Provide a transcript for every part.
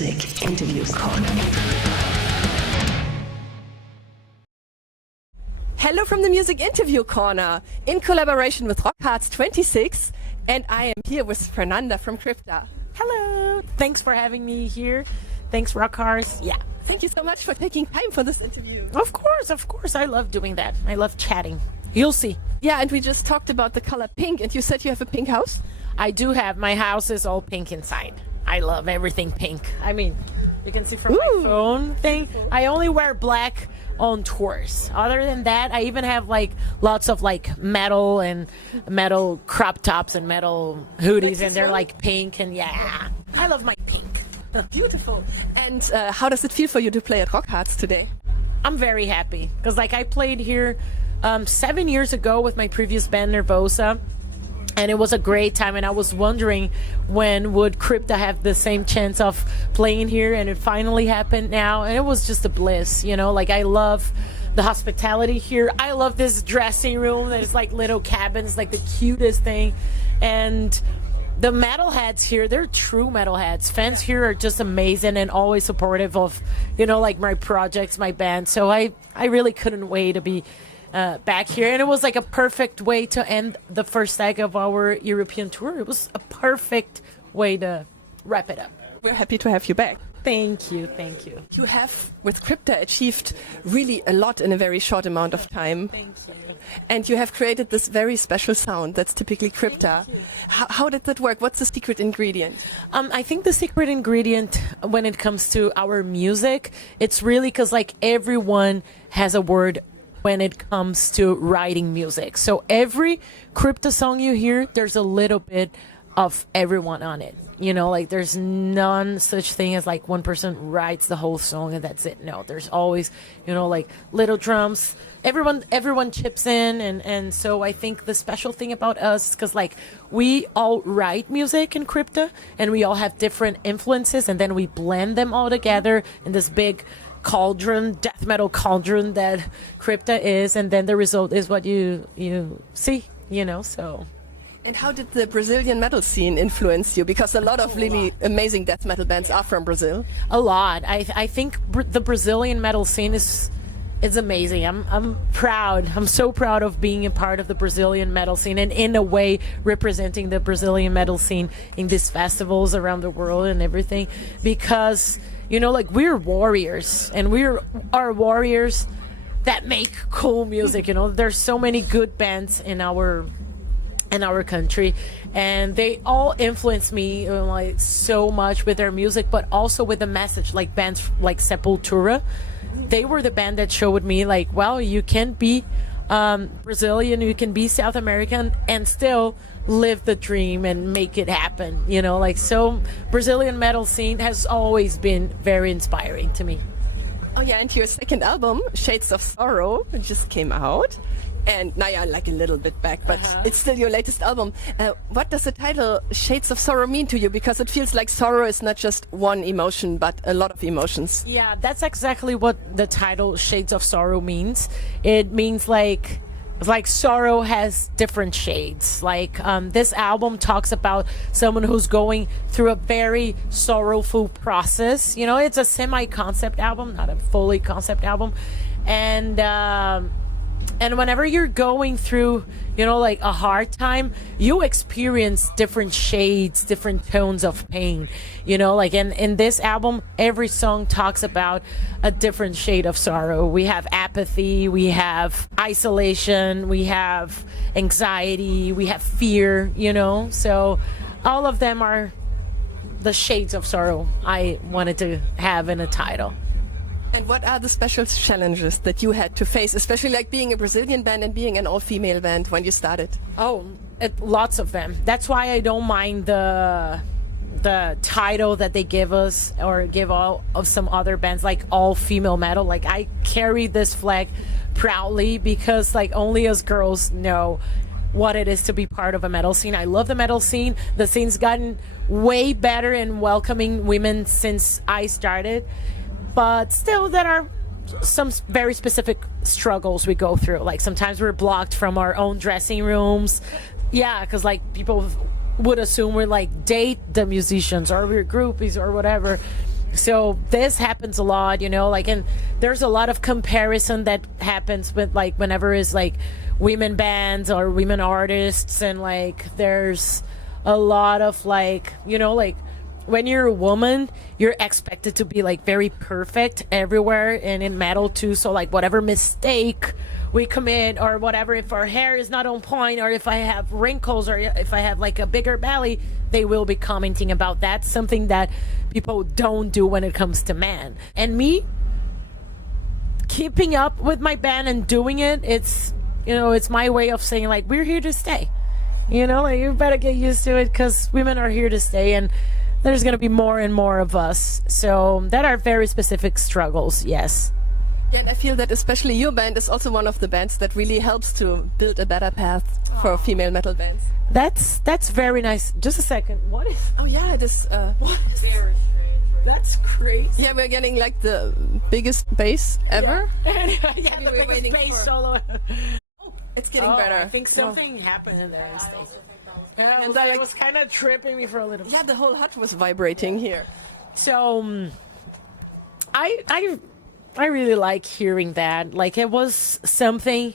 Music Interview Corner. Hello from the Music Interview Corner, in collaboration with ROCKHARZ 26, and I am here with Fernanda from CRYPTA. Hello, thanks for having me here. Thanks, ROCKHARZ. Yeah. Thank you so much for taking time for this interview. Of course. I love doing that. I love chatting. You'll see. Yeah, and we just talked about the color pink, and you said you have a pink house? I do have. My house is all pink inside. I love everything pink. I mean, you can see from my phone thing, I only wear black on tours. Other than that, I even have like lots of like metal crop tops and metal hoodies, and they're like pink, and yeah, I love my pink. Beautiful. And how does it feel for you to play at ROCKHARZ today? I'm very happy because like I played here 7 years ago with my previous band Nervosa, and it was a great time, and I was wondering when would CRYPTA have the same chance of playing here, and it finally happened now, and it was just a bliss, you know. Like I love the hospitality here. I love this dressing room. There's like little cabins, like the cutest thing. And the metalheads here, they're true metalheads. Fans here are just amazing and always supportive of, you know, like my projects, my band. So I really couldn't wait to be back here, and it was like a perfect way to end the first leg of our European tour. It was a perfect way to wrap it up. We're happy to have you back. Thank you. You have, with CRYPTA, achieved really a lot in a very short amount of time. Thank you. And you have created this very special sound that's typically CRYPTA. How did that work? What's the secret ingredient? I think the secret ingredient when it comes to our music, it's really because like everyone has a word when it comes to writing music. So every CRYPTA song you hear, there's a little bit of everyone on it. You know, like there's none such thing as like one person writes the whole song and that's it. No, there's always, you know, like little drums. Everyone chips in, and so I think the special thing about us is because like we all write music in CRYPTA, and we all have different influences, and then we blend them all together in this big cauldron, death metal cauldron that CRYPTA is, and then the result is what you see, you know. So. And how did the Brazilian metal scene influence you? Because a lot of really amazing death metal bands are from Brazil. A lot. I think the Brazilian metal scene is amazing. I'm proud. I'm so proud of being a part of the Brazilian metal scene, and in a way representing the Brazilian metal scene in these festivals around the world and everything. Because, you know, like we're warriors, and are warriors that make cool music. You know, there's so many good bands in our country, and they all influence me like so much with their music, but also with the message. Like bands like Sepultura, they were the band that showed me like, well, you can be Brazilian, you can be South American and still live the dream and make it happen, you know. Like, so Brazilian metal scene has always been very inspiring to me. Oh yeah, and your second album, Shades of Sorrow, just came out. And now you're like a little bit back, but it's still your latest album. What does the title Shades of Sorrow mean to you? Because it feels like sorrow is not just one emotion, but a lot of emotions. Yeah, that's exactly what the title Shades of Sorrow means. It means like sorrow has different shades. Like this album talks about someone who's going through a very sorrowful process. You know, it's a semi-concept album, not a fully concept album. And whenever you're going through, you know, like a hard time, you experience different shades, different tones of pain, you know, like in this album, every song talks about a different shade of sorrow. We have apathy, we have isolation, we have anxiety, we have fear, you know, so all of them are the shades of sorrow I wanted to have in a title. And what are the special challenges that you had to face, especially like being a Brazilian band and being an all-female band when you started? Oh, lots of them. That's why I don't mind the title that they give us or give all of some other bands, like all-female metal. Like I carry this flag proudly because like only us girls know what it is to be part of a metal scene. I love the metal scene. The scene's gotten way better in welcoming women since I started. But still, there are some very specific struggles we go through. Like sometimes we're blocked from our own dressing rooms. Yeah, because like people would assume we're like date the musicians or we're groupies or whatever. So this happens a lot, you know, like, and there's a lot of comparison that happens with like whenever is like women bands or women artists, and like there's a lot of like, you know, like when you're a woman, you're expected to be like very perfect everywhere, and in metal too. So like whatever mistake we commit or whatever, if our hair is not on point, or if I have wrinkles, or if I have like a bigger belly, they will be commenting about that. Something that people don't do when it comes to men. And me keeping up with my band and doing it, it's, you know, it's my way of saying like, we're here to stay, you know, like you better get used to it, because women are here to stay, and there's going to be more and more of us. So that are very specific struggles, yes. Yeah, and I feel that especially your band is also one of the bands that really helps to build a better path for female metal bands. That's very nice. Just a second. What is? Oh yeah, it is. What is very strange. That's crazy. Yeah, we're getting like the biggest bass ever. Yeah, We the were biggest waiting bass for- solo. It's getting better. I think something happened in there. Yeah, And it was kind of tripping me for a little bit. Yeah, the whole hut was vibrating here. So I really like hearing that. Like, it was something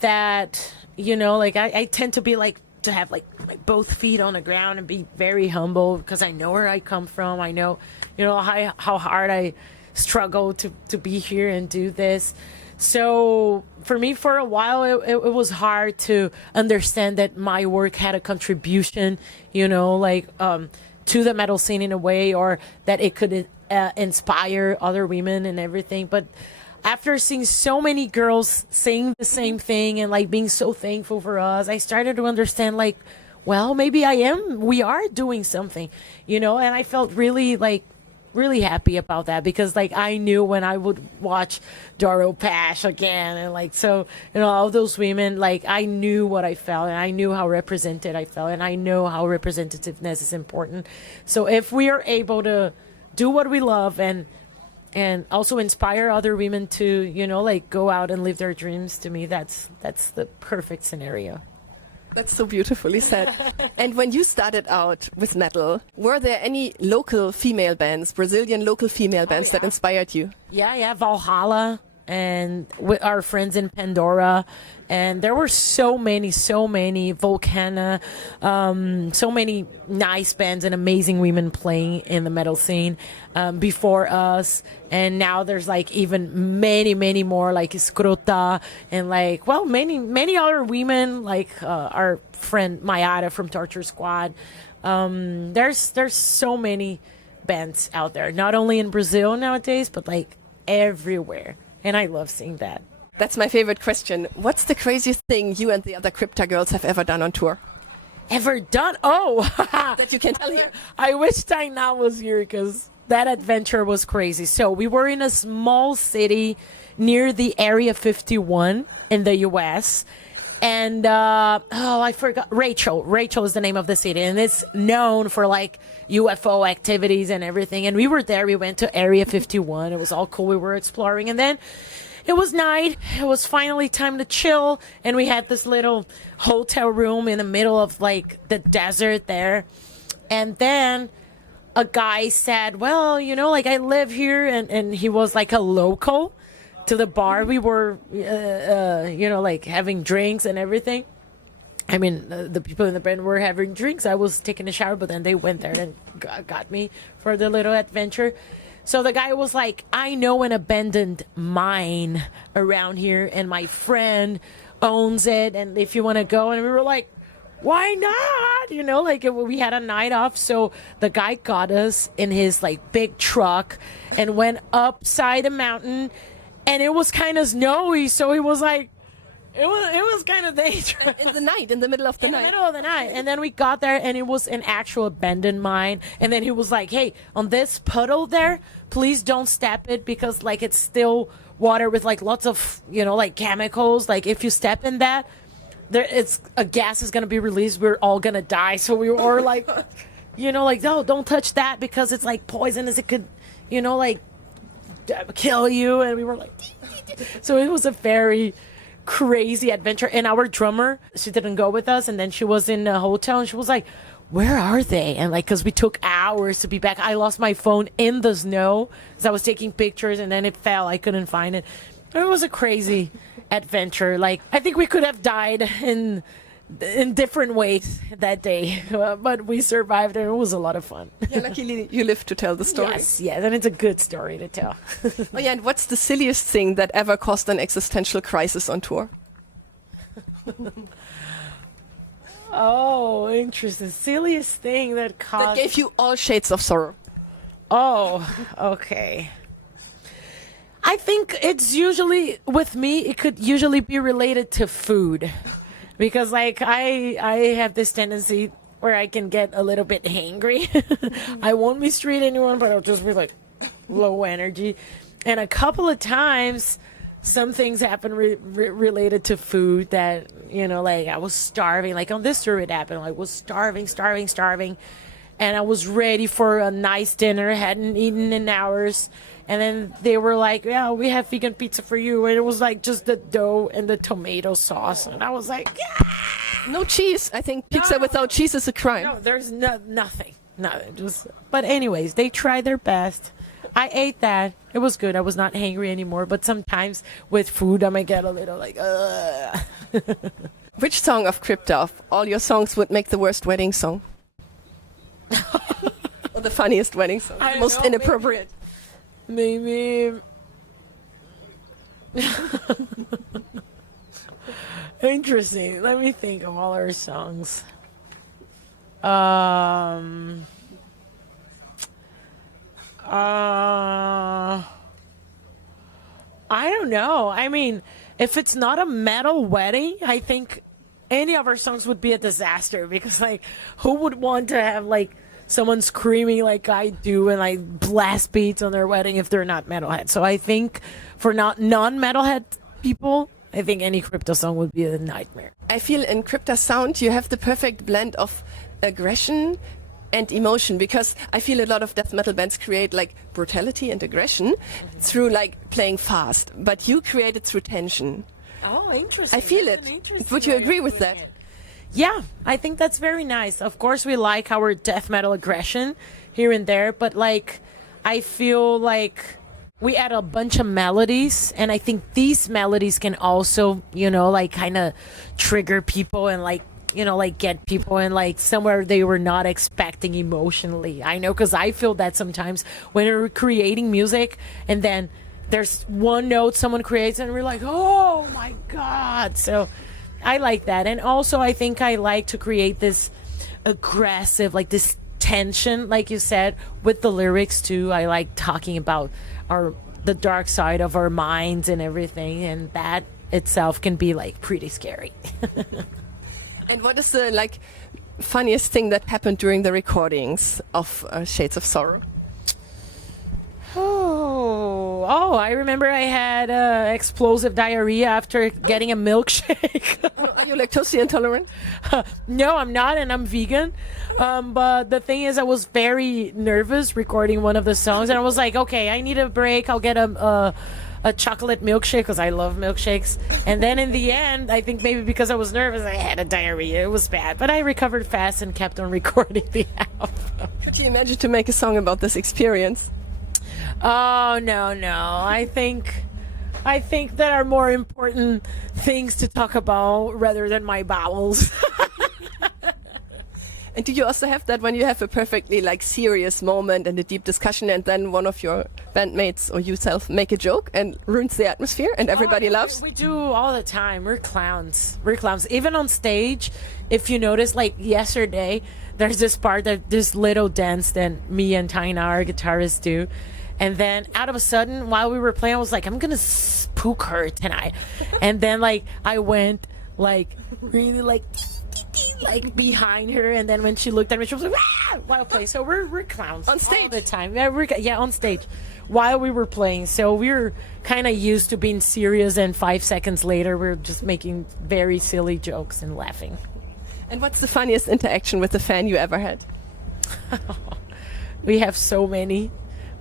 that, you know, like I tend to be like, to have like both feet on the ground and be very humble, because I know where I come from. I know, you know, how hard I struggle to be here and do this. So for me, for a while, it was hard to understand that my work had a contribution, you know, like to the metal scene in a way, or that it could inspire other women and everything. But after seeing so many girls saying the same thing and like being so thankful for us, I started to understand like, well, maybe we are doing something, you know. And I felt really happy about that, because like I knew when I would watch Doro Pash again, and like, so, you know, all those women, like I knew what I felt, and I knew how represented I felt, and I know how representativeness is important. So if we are able to do what we love and also inspire other women to, you know, like go out and live their dreams, to me that's the perfect scenario. That's so beautifully said. And when you started out with metal, were there any local female bands, Brazilian local female bands that inspired you? Yeah, Valhalla, and with our friends in Pandora, and there were so many Volcana, so many nice bands and amazing women playing in the metal scene before us. And now there's like even many more, like Scrota, and like, well, many other women, like our friend Mayara from Torture Squad. There's so many bands out there, not only in Brazil nowadays, but like everywhere. And I love seeing that. That's my favorite question. What's the craziest thing you and the other CRYPTA girls have ever done on tour? Ever done? Oh, That you can tell here. I wish Tainá was here, because that adventure was crazy. So we were in a small city near the Area 51 in the US. And, I forgot. Rachel is the name of the city. And it's known for like UFO activities and everything. And we were there. We went to Area 51. It was all cool. We were exploring. And then it was night. It was finally time to chill. And we had this little hotel room in the middle of like the desert there. And then a guy said, well, you know, like I live here. And he was like a local to the bar. We were, you know, like having drinks and everything. I mean, the people in the band were having drinks. I was taking a shower, but then they went there and got me for the little adventure. So the guy was like, I know an abandoned mine around here, and my friend owns it, and if you want to go. And we were like, why not? You know, like we had a night off. So the guy got us in his like big truck and went upside a mountain. And it was kind of snowy, so he was like, it was kind of dangerous. In the night, in the middle of the night. In the middle of the night. And then we got there, and it was an actual abandoned mine. And then he was like, hey, on this puddle there, please don't step it, because like it's still water with like lots of, you know, like chemicals. Like if you step in that, a gas is going to be released. We're all going to die. So we were like, you know, like, no, don't touch that, because it's like poisonous. It could, you know, like kill you. And we were like, so it was a very crazy adventure. And our drummer, she didn't go with us, and then she was in a hotel, and she was like, where are they? And like, because we took hours to be back. I lost my phone in the snow because I was taking pictures and then it fell. I couldn't find it. It was a crazy adventure. Like, I think we could have died in different ways that day, but we survived and it was a lot of fun. Yeah, luckily you lived to tell the story. Yes, and it's a good story to tell. Oh yeah, and what's the silliest thing that ever caused an existential crisis on tour? Oh, interesting. Silliest thing that caused... That gave you all shades of sorrow. Oh, okay. I think it's usually, with me, it could usually be related to food. Because, like, I have this tendency where I can get a little bit hangry. I won't mistreat anyone, but I'll just be, like, low energy. And a couple of times, some things happen related to food that, you know, like, I was starving. Like, on this tour it happened. I was starving. And I was ready for a nice dinner. Hadn't eaten in hours. And then they were like, yeah, we have vegan pizza for you. And it was like just the dough and the tomato sauce. And I was like, yeah. No cheese. I think pizza without cheese is a crime. No, there's nothing. But anyways, they tried their best. I ate that. It was good. I was not hangry anymore. But sometimes with food, I might get a little like, ugh. Which song of CRYPTA, of all your songs, would make the worst wedding song? Or the funniest wedding song? The most inappropriate? Maybe. Interesting. Let me think of all our songs. I don't know. I mean, if it's not a metal wedding, I think any of our songs would be a disaster because, like, who would want to have, like, someone screaming like I do and like blast beats on their wedding if they're not metalhead? So I think for non-metalhead people, I think any CRYPTA song would be a nightmare. I feel in CRYPTA sound you have the perfect blend of aggression and emotion, because I feel a lot of death metal bands create like brutality and aggression through like playing fast, but you create it through tension. Oh, interesting. I feel it. Would you agree with that? Yeah, I think that's very nice. Of course, we like our death metal aggression here and there, but like, I feel like we add a bunch of melodies, and I think these melodies can also, you know, like kind of trigger people and like, you know, like get people in like somewhere they were not expecting emotionally. I know, because I feel that sometimes when we're creating music and then there's one note someone creates and we're like, oh my God. So I like that. And also I think I like to create this aggressive, like this tension, like you said, with the lyrics too. I like talking about the dark side of our minds and everything, and that itself can be like pretty scary. And what is the like funniest thing that happened during the recordings of Shades of Sorrow? Oh, I remember I had explosive diarrhea after getting a milkshake. Are you lactose intolerant? No, I'm not, and I'm vegan. But the thing is, I was very nervous recording one of the songs, and I was like, okay, I need a break. I'll get a chocolate milkshake because I love milkshakes. And then in the end, I think maybe because I was nervous, I had a diarrhea. It was bad, but I recovered fast and kept on recording the album. Could you imagine to make a song about this experience? Oh, no. I think there are more important things to talk about rather than my bowels. And do you also have that when you have a perfectly like serious moment and a deep discussion, and then one of your bandmates or yourself make a joke and ruins the atmosphere and everybody laughs? We do all the time. We're clowns. Even on stage, if you notice, like yesterday, there's this part that this little dance that me and Taina, our guitarist, do. And then out of a sudden, while we were playing, I was like, I'm going to spook her tonight. And then like I went like really like behind her, and then when she looked at me, she was like, "Ah!" While playing. So we're clowns on stage all the time. Yeah, on stage while we were playing. So we're kind of used to being serious, and 5 seconds later, we're just making very silly jokes and laughing. And what's the funniest interaction with a fan you ever had? We have so many.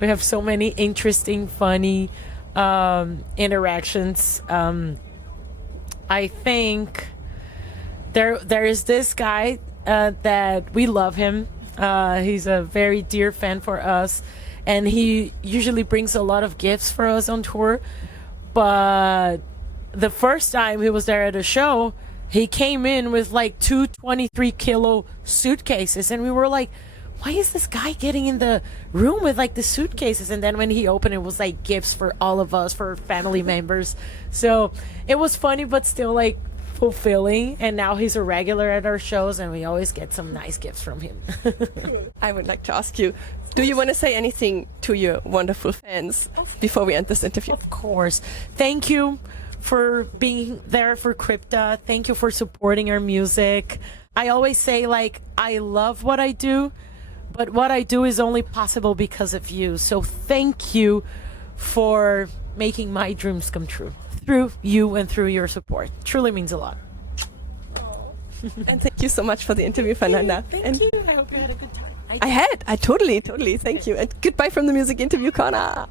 We have so many interesting, funny interactions. I think there is this guy that we love him. He's a very dear fan for us, and he usually brings a lot of gifts for us on tour. But the first time he was there at a show, he came in with like 23-kilo suitcases, and we were like, why is this guy getting in the room with like the suitcases? And then when he opened, it was like gifts for all of us, for family members. So it was funny, but still like fulfilling. And now he's a regular at our shows, and we always get some nice gifts from him. I would like to ask you, do you want to say anything to your wonderful fans before we end this interview? Of course. Thank you for being there for CRYPTA. Thank you for supporting our music. I always say, like, I love what I do, but what I do is only possible because of you. So thank you for making my dreams come true through you and through your support. Truly means a lot. And thank you so much for the interview, Fernanda. Thank you. I hope you had a good time. I totally. Thank you. And goodbye from the Music Interview Corner.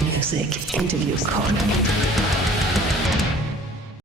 Music Interview Corner.